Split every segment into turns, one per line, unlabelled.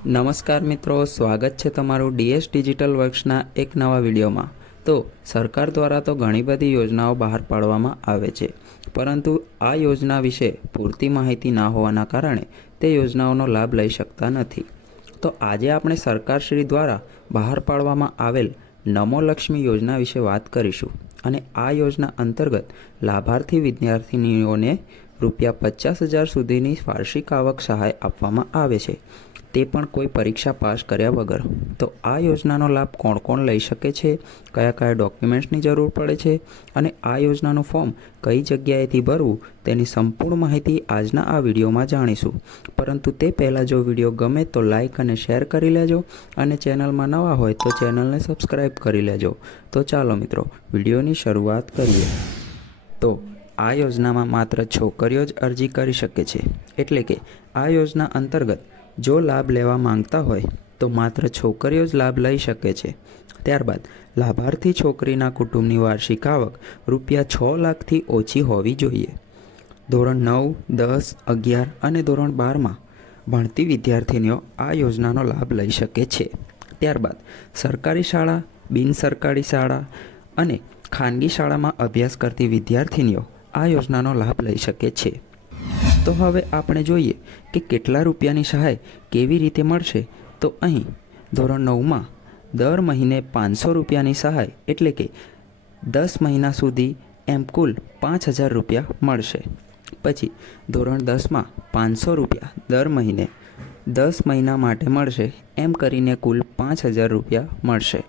નમસ્કાર મિત્રો, સ્વાગત છે તમારું ડીએસ ડિજિટલ વર્ક્સના એક નવા વિડીયોમાં. તો, સરકાર દ્વારા તો ઘણી બધી યોજનાઓ બહાર પાડવામાં આવે છે, પરંતુ આ યોજના વિશે પૂરતી માહિતી ના હોવાના કારણે તે યોજનાઓનો લાભ લઈ શકતા નથી. તો આજે આપણે સરકારશ્રી દ્વારા બહાર પાડવામાં આવેલ નમો લક્ષ્મી યોજના વિશે વાત કરીશું અને આ યોજના અંતર્ગત લાભાર્થી વિદ્યાર્થીનીઓને રૂપિયા પચાસ હજાર સુધીની વાર્ષિક આવક સહાય આપવામાં આવે છે. તે પણ કોઈ પરીક્ષા પાસ કર્યા વગર. તો આ યોજનાનો લાભ કોણ કોણ લઈ શકે છે? કયા કયા ડોક્યુમેન્ટ્સની જરૂર પડે છે? અને આ યોજનાનું ફોર્મ કઈ જગ્યાએથી ભરવું? તેની સંપૂર્ણ માહિતી આજના આ વિડીયોમાં જાણીશું. પરંતુ તે પહેલાં જો વીડિયો ગમે તો લાઈક અને શેર કરી લેજો અને ચેનલમાં નવા હોય તો ચેનલને સબસ્ક્રાઈબ કરી લેજો. તો ચાલો મિત્રો, વિડીયોની શરૂઆત કરીએ. તો આ યોજનામાં માત્ર છોકરીઓ જ અરજી કરી શકે છે. એટલે કે આ યોજના અંતર્ગત જો લાભ લેવા માંગતા હોય, તો માત્ર છોકરીઓ જ લાભ લઈ શકે છે. ત્યારબાદ, લાભાર્થી છોકરીના કુટુંબની વાર્ષિક આવક રૂપિયા છ લાખથી ઓછી હોવી જોઈએ. ધોરણ નવ, દસ, અગિયાર અને ધોરણ બારમાં ભણતી વિદ્યાર્થીનીઓ આ યોજનાનો લાભ લઈ શકે છે. ત્યારબાદ, સરકારી શાળા બિન સરકારી શાળા અને ખાનગી શાળામાં અભ્યાસ કરતી વિદ્યાર્થીનીઓ આ યોજનાનો લાભ લઈ શકે છે. તો હવે આપણે જોઈએ કે કેટલા રૂપિયાની સહાય કેવી રીતે મળશે. તો અહીં ધોરણ નવમાં દર મહિને પાંચસો રૂપિયાની સહાય એટલે કે દસ મહિના સુધી એમ કુલ પાંચ હજાર રૂપિયા મળશે. પછી ધોરણ દસમાં પાંચસો રૂપિયા દર મહિને દસ મહિના માટે મળશે એમ કરીને કુલ પાંચ હજાર રૂપિયા મળશે.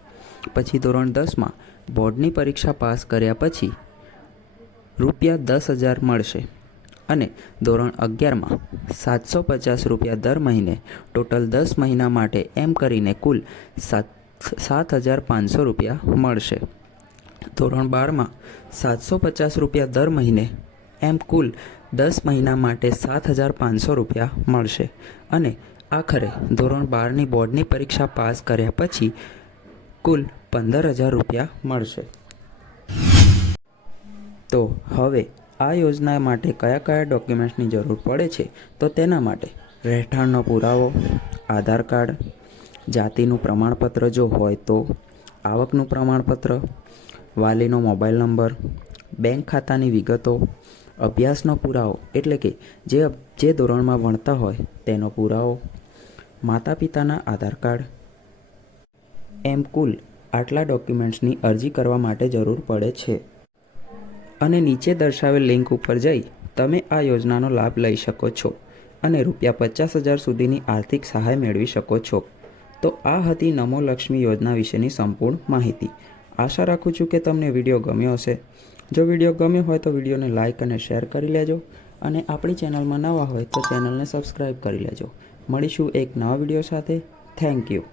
પછી ધોરણ દસમાં બોર્ડની પરીક્ષા પાસ કર્યા પછી રૂપિયા દસ હજાર મળશે. અને ધોરણ અગિયારમાં સાતસો પચાસ રૂપિયા દર મહિને, ટોટલ દસ મહિના માટે એમ કરીને કુલ સાત સાત હજાર પાંચસો રૂપિયા મળશે. ધોરણ બારમાં સાતસો પચાસ રૂપિયા દર મહિને, એમ કુલ દસ મહિના માટે સાત હજાર પાંચસો રૂપિયા મળશે. અને આખરે ધોરણ બારની બોર્ડની પરીક્ષા પાસ કર્યા પછી કુલ પંદર હજાર રૂપિયા મળશે. તો હવે આ યોજના માટે કયા કયા ડોક્યુમેન્ટ્સની જરૂર પડે છે, તો તેના માટે રહેઠાણનો પુરાવો, આધાર કાર્ડ, જાતિનું પ્રમાણપત્ર જો હોય તો આવકનું પ્રમાણપત્ર, વાલીનો મોબાઈલ નંબર, બેંક ખાતાની વિગતો, અભ્યાસનો પુરાવો એટલે કે જે જે ધોરણમાં ભણતા હોય તેનો પુરાવો માતા પિતાના આધાર કાર્ડ. એમ કુલ આટલા ડોક્યુમેન્ટ્સની અરજી કરવા માટે જરૂર પડે છે. અને નીચે દર્શાવેલ લિંક ઉપર જઈ તમે આ યોજનાનો લાભ લઈ શકો છો અને રૂપિયા પચાસ હજાર સુધીની આર્થિક સહાય મેળવી શકો છો. તો આ હતી નમો લક્ષ્મી યોજના વિશેની સંપૂર્ણ માહિતી. આશા રાખું છું કે તમને વીડિયો ગમ્યો હશે. જો વીડિયો ગમ્યો હોય તો વિડીયોને લાઇક અને શેર કરી લેજો અને આપણી ચેનલમાં નવા હોય તો ચેનલને સબસ્ક્રાઈબ કરી લેજો. મળીશું એક નવા વીડિયો સાથે. Thank you.